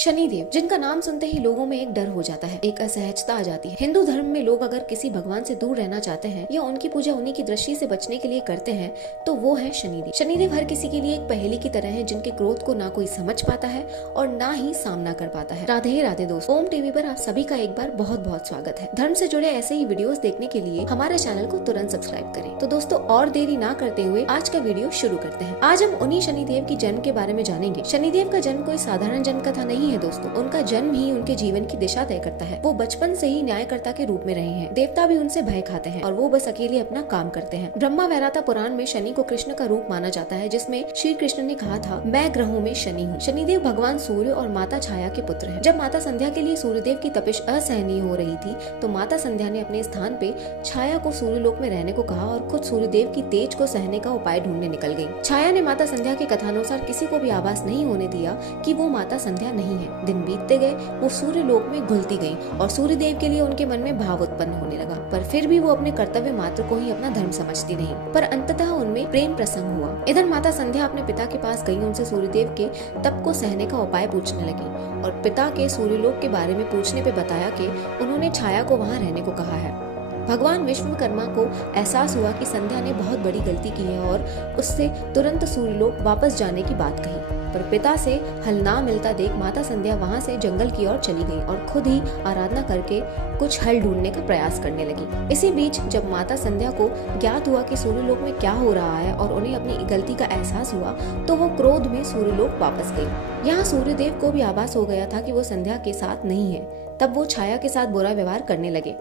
शनिदेव, जिनका नाम सुनते ही लोगों में एक डर हो जाता है, एक असहजता आ जाती है। हिंदू धर्म में लोग अगर किसी भगवान से दूर रहना चाहते हैं या उनकी पूजा उन्हीं की दृष्टि से बचने के लिए करते हैं तो वो है शनिदेव। शनिदेव हर किसी के लिए एक पहेली की तरह है, जिनके क्रोध को ना कोई समझ पाता है और ना ही सामना कर पाता है। राधे राधे दोस्तों, ओम टीवी पर आप सभी का एक बार बहुत बहुत स्वागत है। धर्म से जुड़े ऐसे ही वीडियोस देखने के लिए हमारे चैनल को तुरंत सब्सक्राइब करें। तो दोस्तों और देरी ना करते हुए आज का वीडियो शुरू करते हैं। आज हम उन्हीं शनिदेव की जन्म के बारे में जानेंगे। शनिदेव का जन्म कोई साधारण जन्म कथा नहीं है दोस्तों, उनका जन्म ही उनके जीवन की दिशा तय करता है। वो बचपन से ही न्यायकर्ता के रूप में रहे हैं। देवता भी उनसे भय खाते हैं और वो बस अकेले अपना काम करते हैं। ब्रह्मा वैराता पुराण में शनि को कृष्ण का रूप माना जाता है, जिसमें श्री कृष्ण ने कहा था, मैं ग्रहों में शनि हूँ। शनिदेव भगवान सूर्य और माता छाया के पुत्र हैं। जब माता संध्या के लिए सूर्यदेव की तपिश असहनीय हो रही थी तो माता संध्या ने अपने स्थान पे छाया को सूर्यलोक में रहने को कहा और खुद सूर्यदेव की तेज को सहने का उपाय ढूंढने निकल गई। छाया ने माता संध्या के कथानुसार किसी को भी आभास नहीं होने दिया कि वो माता संध्या नहीं है। दिन बीतते गए, वो सूर्य लोक में घुलती गई और सूर्यदेव के लिए उनके मन में भाव उत्पन्न होने लगा, पर फिर भी वो अपने कर्तव्य मात्र को ही अपना धर्म समझती नहीं। पर अंततः उनमें प्रेम प्रसंग हुआ। इधर माता संध्या अपने पिता के पास गई, उनसे सूर्यदेव के तप को सहने का उपाय पूछने लगी और पिता के सूर्यलोक के बारे में पूछने पे बताया कि उन्होंने छाया को वहाँ रहने को कहा है। भगवान विश्वकर्मा को एहसास हुआ कि संध्या ने बहुत बड़ी गलती की है और उससे तुरंत सूर्यलोक वापस जाने की बात कही, पर पिता से हल ना मिलता देख माता संध्या वहां से जंगल की ओर चली गई और खुद ही आराधना करके कुछ हल ढूंढने का प्रयास करने लगी। इसी बीच जब माता संध्या को ज्ञात हुआ कि सूर्यलोक में क्या हो रहा है और उन्हें अपनी गलती का एहसास हुआ तो वो क्रोध में सूर्यलोक वापस गई। यहाँ सूर्यदेव को भी आभास हो गया था कि वो संध्या के साथ नहीं है। तब वो छाया के साथ बुरा व्यवहार करने लगे।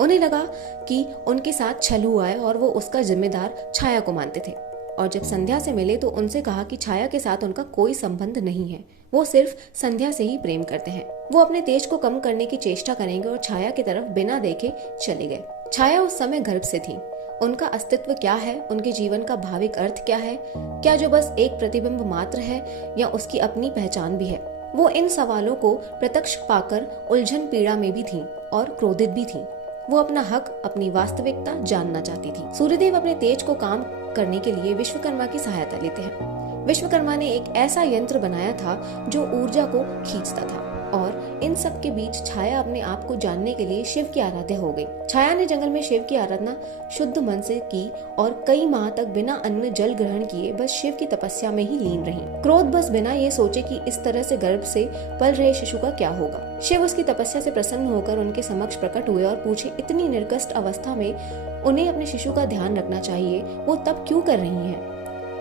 उन्हें लगा कि उनके साथ छल हुआ है और वो उसका जिम्मेदार छाया को मानते थे। और जब संध्या से मिले तो उनसे कहा कि छाया के साथ उनका कोई संबंध नहीं है, वो सिर्फ संध्या से ही प्रेम करते हैं। वो अपने तेज को कम करने की चेष्टा करेंगे और छाया की तरफ बिना देखे चले गए। छाया उस समय गर्भ से थी। उनका अस्तित्व क्या है, उनके जीवन का भाविक अर्थ क्या है, क्या जो बस एक प्रतिबिंब मात्र है या उसकी अपनी पहचान भी है? वो इन सवालों को प्रत्यक्ष पाकर उलझन पीड़ा में भी थी और क्रोधित भी थी। वो अपना हक, अपनी वास्तविकता जानना चाहती थी। सूर्यदेव अपने तेज को काम करने के लिए विश्वकर्मा की सहायता लेते हैं। विश्वकर्मा ने एक ऐसा यंत्र बनाया था जो ऊर्जा को खींचता था और इन सब के बीच छाया अपने आप को जानने के लिए शिव की आराध्या हो गई। छाया ने जंगल में शिव की आराधना शुद्ध मन से की और कई माह तक बिना अन्न जल ग्रहण किए बस शिव की तपस्या में ही लीन रही। क्रोध बस बिना ये सोचे कि इस तरह से गर्भ से पल रहे शिशु का क्या होगा। शिव उसकी तपस्या से प्रसन्न होकर उनके समक्ष प्रकट हुए और पूछे, इतनी निर्कष्ट अवस्था में उन्हें अपने शिशु का ध्यान रखना चाहिए, वो तब क्यों कर रही हैं?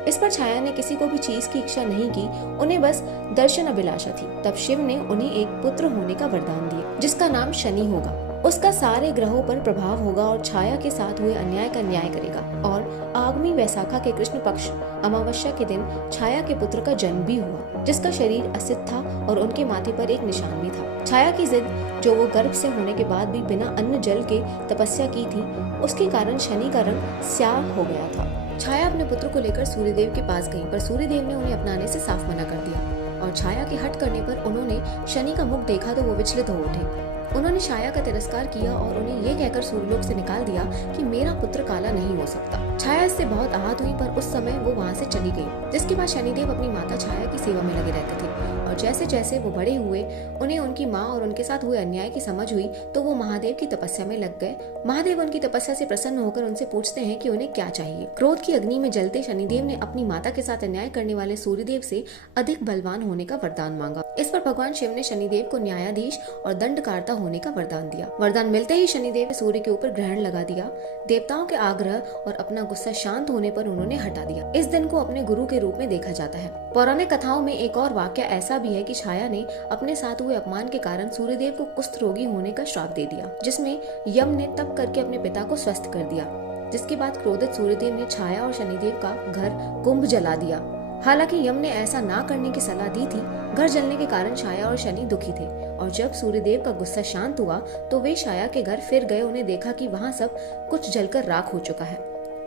इस पर छाया ने किसी को भी चीज की इच्छा नहीं की, उन्हें बस दर्शन अभिलाषा थी। तब शिव ने उन्हें एक पुत्र होने का वरदान दिया, जिसका नाम शनि होगा। उसका सारे ग्रहों पर प्रभाव होगा और छाया के साथ हुए अन्याय का न्याय करेगा। और आगामी वैसाखा के कृष्ण पक्ष अमावस्या के दिन छाया के पुत्र का जन्म भी हुआ, जिसका शरीर असित था और उनके माथे पर एक निशान भी था। छाया की जिद, जो वो गर्भ से होने के बाद भी बिना अन्न जल के तपस्या की थी, उसके कारण शनि का रंग स्याह हो गया था। छाया अपने पुत्र को लेकर सूर्यदेव के पास गई, पर सूर्यदेव ने उन्हें अपनाने से साफ मना कर दिया और छाया के हट करने पर उन्होंने शनि का मुख देखा तो वो विचलित हो उठे। उन्होंने छाया का तिरस्कार किया और उन्हें ये कहकर सूर्यलोक से निकाल दिया कि मेरा पुत्र काला नहीं हो सकता। छाया इससे बहुत आहत हुई, पर उस समय वो वहाँ से चली गई। जिसके बाद शनिदेव अपनी माता छाया की सेवा में लगे रहते थे और जैसे जैसे वो बड़े हुए, उन्हें उनकी माँ और उनके साथ हुए अन्याय की समझ हुई तो वो महादेव की तपस्या में लग गए। महादेव उनकी तपस्या से प्रसन्न होकर उनसे पूछते हैं कि उन्हें क्या चाहिए। क्रोध की अग्नि में जलते शनिदेव ने अपनी माता के साथ अन्याय करने वाले सूर्यदेव से अधिक बलवान होने का वरदान मांगा। इस पर भगवान शिव ने शनिदेव को न्यायाधीश और दंडकारता होने का वरदान दिया। वरदान मिलते ही शनिदेव ने सूर्य के ऊपर ग्रहण लगा दिया। देवताओं के आग्रह और अपना गुस्सा शांत होने पर उन्होंने हटा दिया। इस दिन को अपने गुरु के रूप में देखा जाता है। पौराणिक कथाओं में एक और वाक्य ऐसा भी है कि छाया ने अपने साथ हुए अपमान के कारण सूर्यदेव को कुष्ठ रोगी होने का श्राप दे दिया, जिसमें यम ने तप करके अपने पिता को स्वस्थ कर दिया। जिसके बाद क्रोधित सूर्यदेव ने छाया और शनिदेव का घर कुंभ जला दिया। हालांकि यम ने ऐसा ना करने की सलाह दी थी। घर जलने के कारण छाया और शनि दुखी थे और जब सूर्यदेव का गुस्सा शांत हुआ तो वे छाया के घर फिर गए। उन्हें देखा कि वहाँ सब कुछ जलकर राख हो चुका है,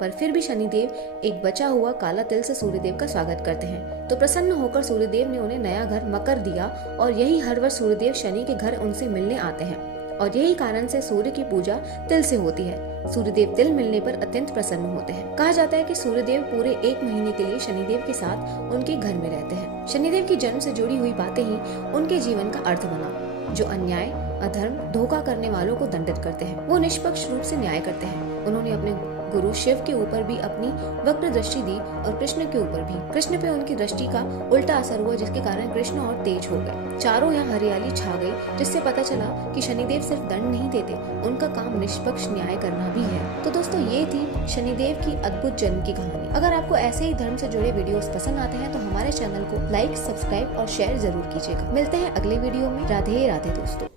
पर फिर भी शनिदेव एक बचा हुआ काला तिल से सूर्यदेव का स्वागत करते हैं। तो प्रसन्न होकर सूर्यदेव ने उन्हें नया घर मकर दिया और यही हर वर्ष सूर्यदेव शनि के घर उनसे मिलने आते हैं और यही कारण से सूर्य की पूजा तिल से होती है। सूर्यदेव तिल मिलने पर अत्यंत प्रसन्न होते हैं। कहा जाता है कि सूर्यदेव पूरे 1 महीने के लिए शनिदेव के साथ उनके घर में रहते हैं। शनिदेव की जन्म से जुड़ी हुई बातें ही उनके जीवन का अर्थ बना। जो अन्याय, अधर्म, धोखा करने वालों को दंडित करते हैं, वो निष्पक्ष रूप से न्याय करते हैं। उन्होंने अपने गुरु शिव के ऊपर भी अपनी वक्र दृष्टि दी और कृष्ण के ऊपर भी। कृष्ण पे उनकी दृष्टि का उल्टा असर हुआ, जिसके कारण कृष्ण और तेज हो गए। चारों यहाँ हरियाली छा गई, जिससे पता चला कि शनिदेव सिर्फ दंड नहीं देते, उनका काम निष्पक्ष न्याय करना भी है। तो दोस्तों, ये थी शनिदेव की अद्भुत जन्म की कहानी। अगर आपको ऐसे ही धर्म से जुड़े वीडियोस पसंद आते हैं तो हमारे चैनल को लाइक, सब्सक्राइब और शेयर जरूर कीजिएगा। मिलते हैं अगले वीडियो में। राधे राधे दोस्तों।